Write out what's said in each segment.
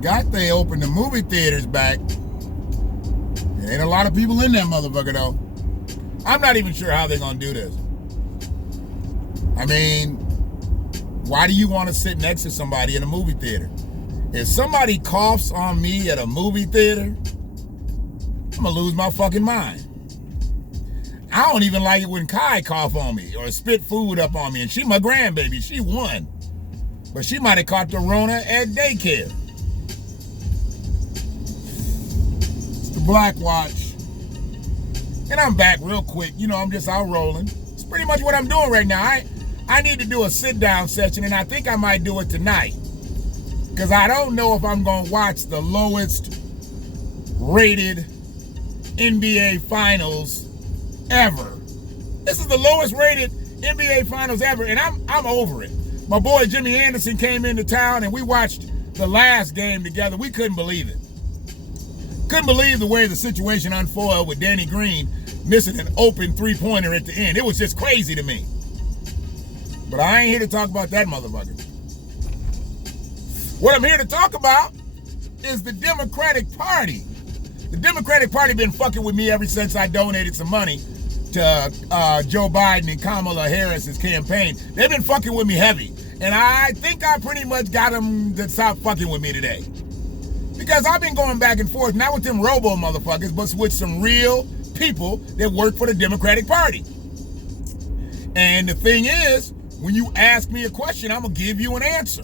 forgot they opened the movie theaters back. There ain't a lot of people in that motherfucker, though. I'm not even sure how they're going to do this. I mean, why do you want to sit next to somebody in a movie theater? If somebody coughs on me at a movie theater, I'm going to lose my fucking mind. I don't even like it when Kai cough on me or spit food up on me. And she my grandbaby. She won. But she might have caught the Rona at daycare. It's the BlackWatch. And I'm back real quick. You know, I'm just out rolling. It's pretty much what I'm doing right now. I need to do a sit-down session, and I think I might do it tonight. Because I don't know if I'm going to watch the lowest rated NBA Finals ever. This is the lowest rated NBA Finals ever, and I'm over it. My boy Jimmy Anderson came into town, and we watched the last game together. We couldn't believe it. Couldn't believe the way the situation unfolded with Danny Green missing an open three-pointer at the end. It was just crazy to me. But I ain't here to talk about that motherfucker. What I'm here to talk about is the Democratic Party. The Democratic Party been fucking with me ever since I donated some money to Joe Biden and Kamala Harris's campaign. They've been fucking with me heavy. And I think I pretty much got them to stop fucking with me today. Because I've been going back and forth, not with them robo motherfuckers, but with some real people that work for the Democratic Party. And the thing is, when you ask me a question, I'm going to give you an answer.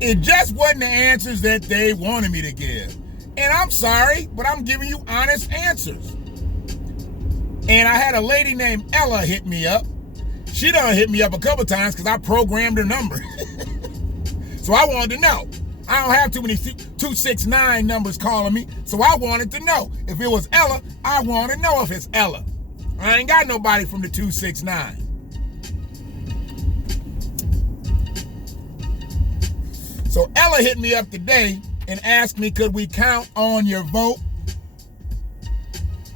It just wasn't the answers that they wanted me to give. And I'm sorry, but I'm giving you honest answers. And I had a lady named Ella hit me up. She done hit me up a couple times because I programmed her number. So I wanted to know. I don't have too many 269 numbers calling me, so I wanted to know. If it was Ella, I want to know if it's Ella. I ain't got nobody from the 269. So Ella hit me up today and asked me, could we count on your vote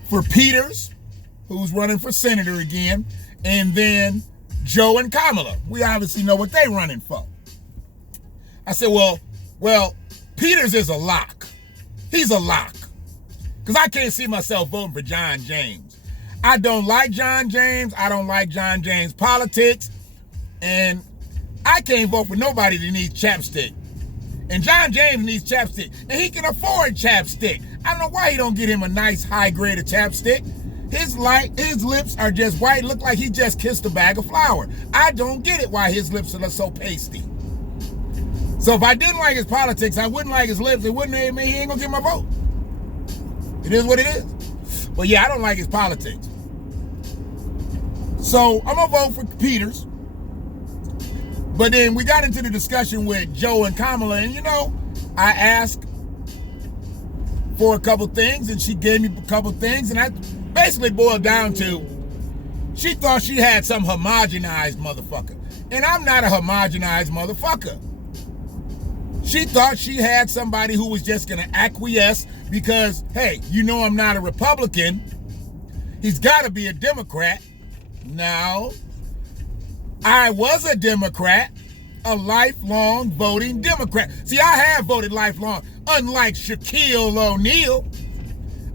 for Peters, who's running for senator again, and then Joe and Kamala. We obviously know what they running for. I said, well, Peters is a lock. He's a lock. Because I can't see myself voting for John James. I don't like John James. I don't like John James' politics. And I can't vote for nobody that needs chapstick. And John James needs chapstick. And he can afford chapstick. I don't know why he don't get him a nice high grade of chapstick. His lips are just white. Look like he just kissed a bag of flour. I don't get it why his lips are so pasty. So if I didn't like his politics, I wouldn't like his lips. It wouldn't have he ain't gonna get my vote. It is what it is. But yeah, I don't like his politics. So I'm gonna vote for Peters. But then we got into the discussion with Joe and Kamala, and I asked for a couple things, and she gave me a couple things, and I basically boiled down to she thought she had some homogenized motherfucker. And I'm not a homogenized motherfucker. She thought she had somebody who was just going to acquiesce because, hey, I'm not a Republican. He's got to be a Democrat. No. I was a Democrat, a lifelong voting Democrat. See, I have voted lifelong, unlike Shaquille O'Neal.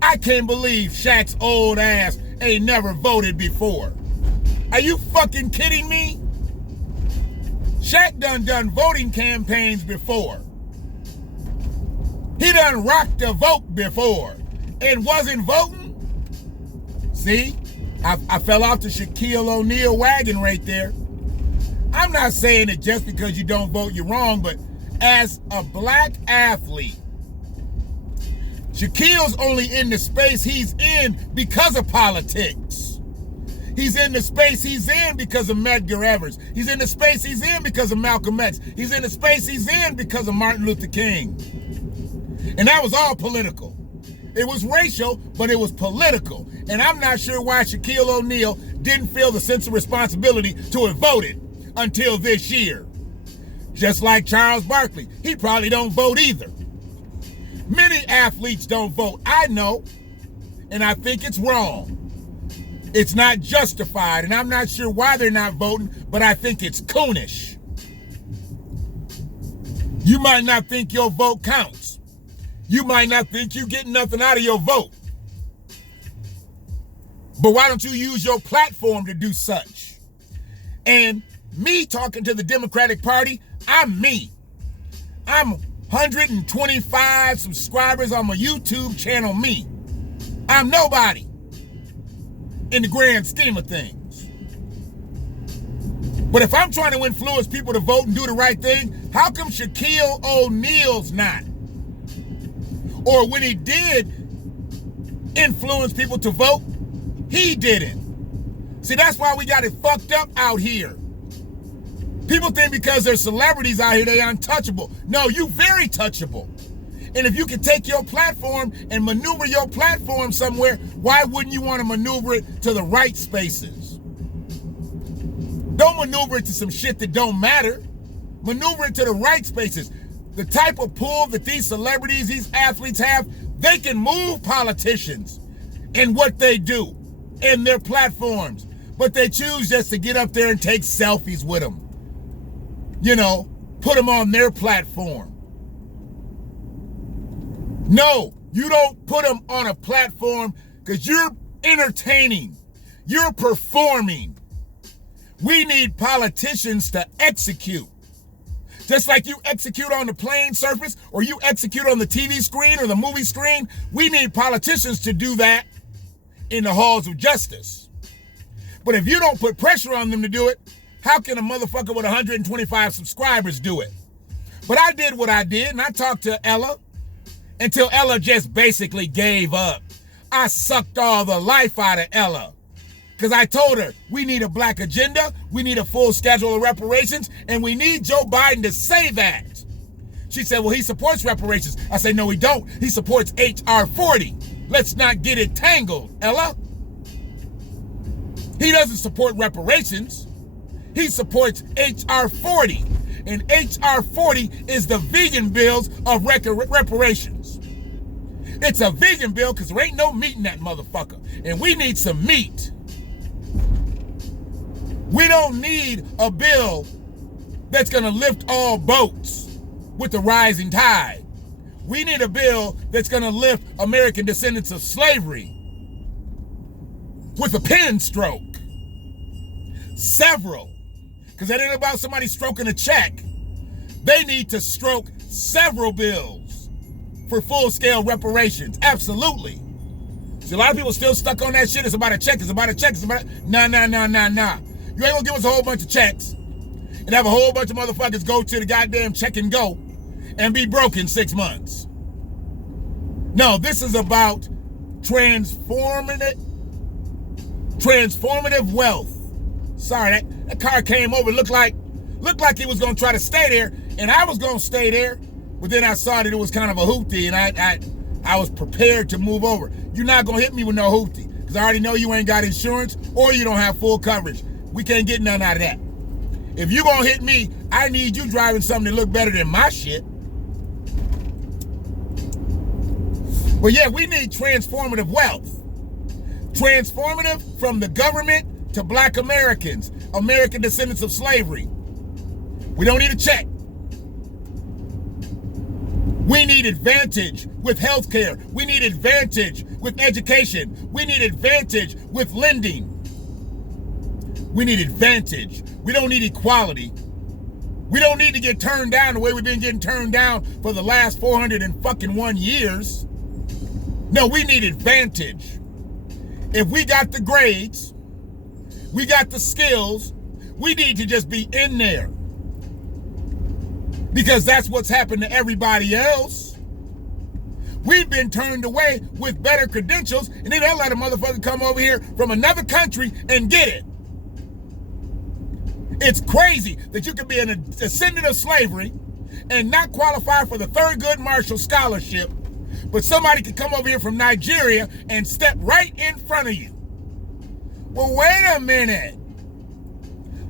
I can't believe Shaq's old ass ain't never voted before. Are you fucking kidding me? Shaq done voting campaigns before. He done rocked the vote before and wasn't voting. See, I fell off the Shaquille O'Neal wagon right there. I'm not saying that just because you don't vote, you're wrong, but as a black athlete, Shaquille's only in the space he's in because of politics. He's in the space he's in because of Medgar Evers. He's in the space he's in because of Malcolm X. He's in the space he's in because of Martin Luther King. And that was all political. It was racial, but it was political. And I'm not sure why Shaquille O'Neal didn't feel the sense of responsibility to have voted until this year. Just like Charles Barkley. He probably don't vote either. Many athletes don't vote. I know. And I think it's wrong. It's not justified. And I'm not sure why they're not voting, but I think it's coonish. You might not think your vote counts. You might not think you get nothing out of your vote. But why don't you use your platform to do such? And me talking to the Democratic Party, I'm me. I'm 125 subscribers on my YouTube channel, me. I'm nobody in the grand scheme of things. But if I'm trying to influence people to vote and do the right thing, how come Shaquille O'Neal's not? Or when he did influence people to vote, he didn't. See, that's why we got it fucked up out here. People think because they're celebrities out here, they're untouchable. No, you very touchable. And if you can take your platform and maneuver your platform somewhere, why wouldn't you want to maneuver it to the right spaces? Don't maneuver it to some shit that don't matter. Maneuver it to the right spaces. The type of pull that these celebrities, these athletes have, they can move politicians in what they do, in their platforms. But they choose just to get up there and take selfies with them. You know, put them on their platform. No, you don't put them on a platform because you're entertaining. You're performing. We need politicians to execute. Just like you execute on the plane surface or you execute on the TV screen or the movie screen, we need politicians to do that in the halls of justice. But if you don't put pressure on them to do it, how can a motherfucker with 125 subscribers do it? But I did what I did, and I talked to Ella until Ella just basically gave up. I sucked all the life out of Ella because I told her we need a black agenda, we need a full schedule of reparations, and we need Joe Biden to say that. She said, well, he supports reparations. I said, no, he don't. He supports H.R. 40. Let's not get it tangled, Ella. He doesn't support reparations. He supports H.R. 40. And H.R. 40 is the vegan bills of reparations. It's a vegan bill because there ain't no meat in that motherfucker. And we need some meat. We don't need a bill that's going to lift all boats with the rising tide. We need a bill that's going to lift American descendants of slavery with a pen stroke. Several. Because that ain't about somebody stroking a check. They need to stroke several bills for full-scale reparations. Absolutely. See, a lot of people still stuck on that shit. It's about a check. It's about a check. It's about Nah. You ain't gonna give us a whole bunch of checks and have a whole bunch of motherfuckers go to the goddamn check and go and be broke in 6 months. No, this is about transformative wealth. Sorry, that car came over. Looked like he was gonna try to stay there, and I was gonna stay there, but then I saw that it was kind of a hoopty, and I was prepared to move over. You're not gonna hit me with no hoopty, because I already know you ain't got insurance or you don't have full coverage. We can't get none out of that. If you gonna hit me, I need you driving something that look better than my shit. But yeah, we need transformative wealth. Transformative from the government to black Americans, American descendants of slavery. We don't need a check. We need advantage with healthcare. We need advantage with education. We need advantage with lending. We need advantage. We don't need equality. We don't need to get turned down the way we've been getting turned down for the last 401 years. No, we need advantage. If we got the grades, we got the skills, we need to just be in there. Because that's what's happened to everybody else. We've been turned away with better credentials, and then they'll let a motherfucker come over here from another country and get it. It's crazy that you can be a descendant of slavery and not qualify for the Thurgood Marshall Scholarship, but somebody can come over here from Nigeria and step right in front of you. Well, wait a minute.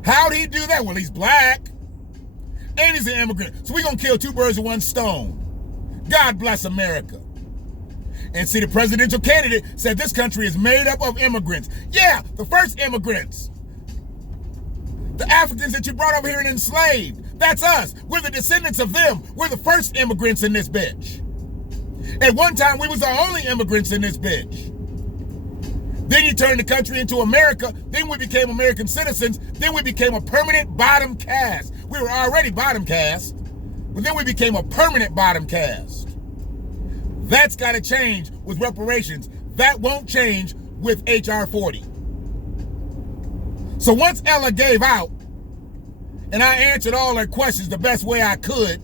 How'd he do that? Well, he's black and he's an immigrant. So we're going to kill two birds with one stone. God bless America. And see, the presidential candidate said this country is made up of immigrants. Yeah, the first immigrants. The Africans that you brought over here and enslaved. That's us. We're the descendants of them. We're the first immigrants in this bitch. At one time, we was the only immigrants in this bitch. Then you turned the country into America. Then we became American citizens. Then we became a permanent bottom caste. We were already bottom caste, but then we became a permanent bottom caste. That's got to change with reparations. That won't change with HR 40. So once Ella gave out, and I answered all her questions the best way I could,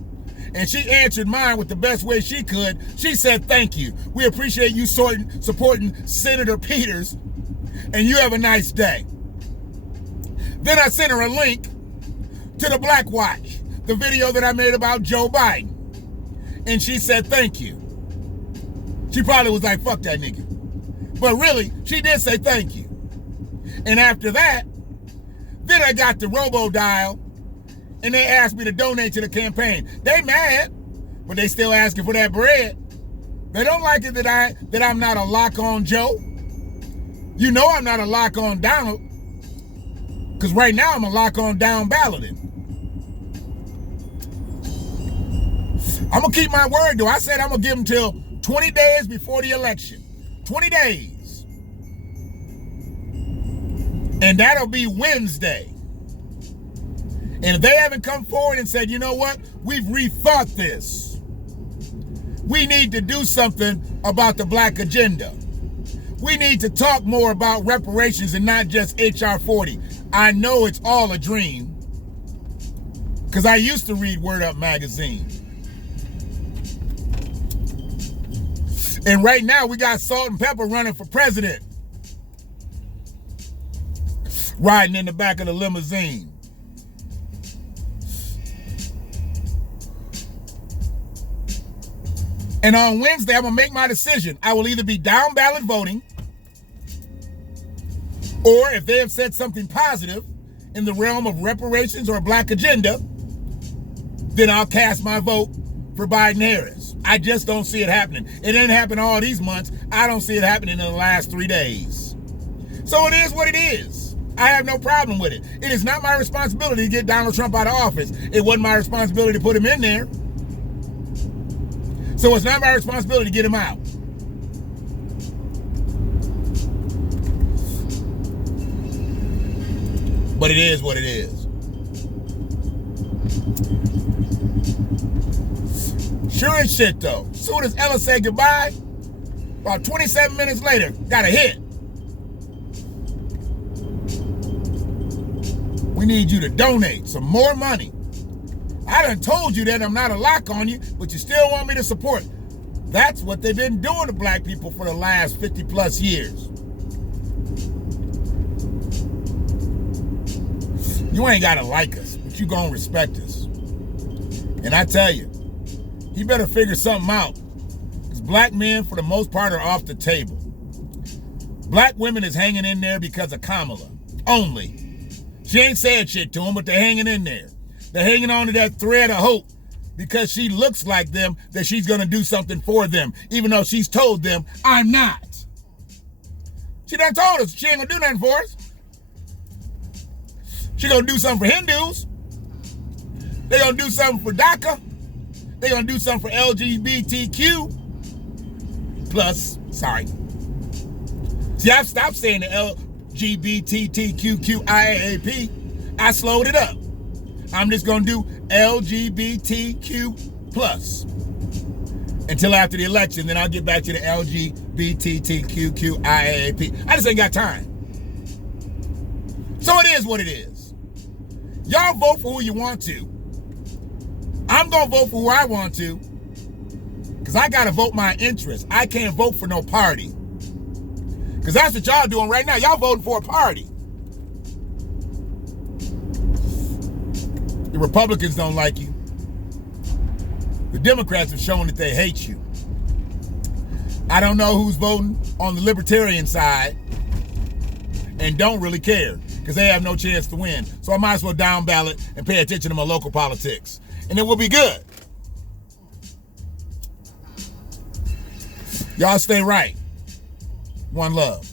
and she answered mine with the best way she could, she said, thank you. We appreciate you supporting Senator Peters, and you have a nice day. Then I sent her a link to the BlackWatch, the video that I made about Joe Biden. And she said, thank you. She probably was like, fuck that nigga. But really, she did say thank you. And after that, then I got the robo-dial, and they asked me to donate to the campaign. They mad, but they still asking for that bread. They don't like it that I'm not a lock-on Joe. You know I'm not a lock-on Donald, because right now I'm a lock-on down balloting. I'm going to keep my word, though. I said I'm going to give them till 20 days before the election. 20 days. And that'll be Wednesday. And if they haven't come forward and said, you know what, we've rethought this. We need to do something about the black agenda. We need to talk more about reparations and not just HR 40. I know it's all a dream, because I used to read Word Up magazine. And right now we got Salt and Pepper running for president, riding in the back of the limousine. And on Wednesday, I'm going to make my decision. I will either be down ballot voting, or if they have said something positive in the realm of reparations or a black agenda, then I'll cast my vote for Biden-Harris. I just don't see it happening. It didn't happen all these months. I don't see it happening in the last 3 days. So it is what it is. I have no problem with it. It is not my responsibility to get Donald Trump out of office. It wasn't my responsibility to put him in there. So it's not my responsibility to get him out. But it is what it is. Sure as shit, though. Soon as Ella said goodbye, about 27 minutes later, got a hit. We need you to donate some more money. I done told you that I'm not a lock on you, but you still want me to support. That's what they've been doing to black people for the last 50 plus years. You ain't gotta like us, but you gonna respect us. And I tell you, he better figure something out, because black men, for the most part, are off the table. Black women is hanging in there because of Kamala, only. She ain't said shit to them, but they're hanging in there. They're hanging on to that thread of hope because she looks like them, that she's going to do something for them, even though she's told them, I'm not. She done told us she ain't going to do nothing for us. She going to do something for Hindus. They going to do something for DACA. They going to do something for LGBTQ plus. Sorry. See, I've stopped saying the LGBTQIAP. I slowed it up. I'm just going to do LGBTQ plus until after the election. Then I'll get back to the LGBTQIAP. I just ain't got time. So it is what it is. Y'all vote for who you want to. I'm going to vote for who I want to, because I got to vote my interest. I can't vote for no party, because that's what y'all doing right now. Y'all voting for a party. The Republicans don't like you. The Democrats have shown that they hate you. I don't know who's voting on the libertarian side and don't really care, because they have no chance to win. So I might as well down ballot and pay attention to my local politics, and it will be good. Y'all stay right. One love.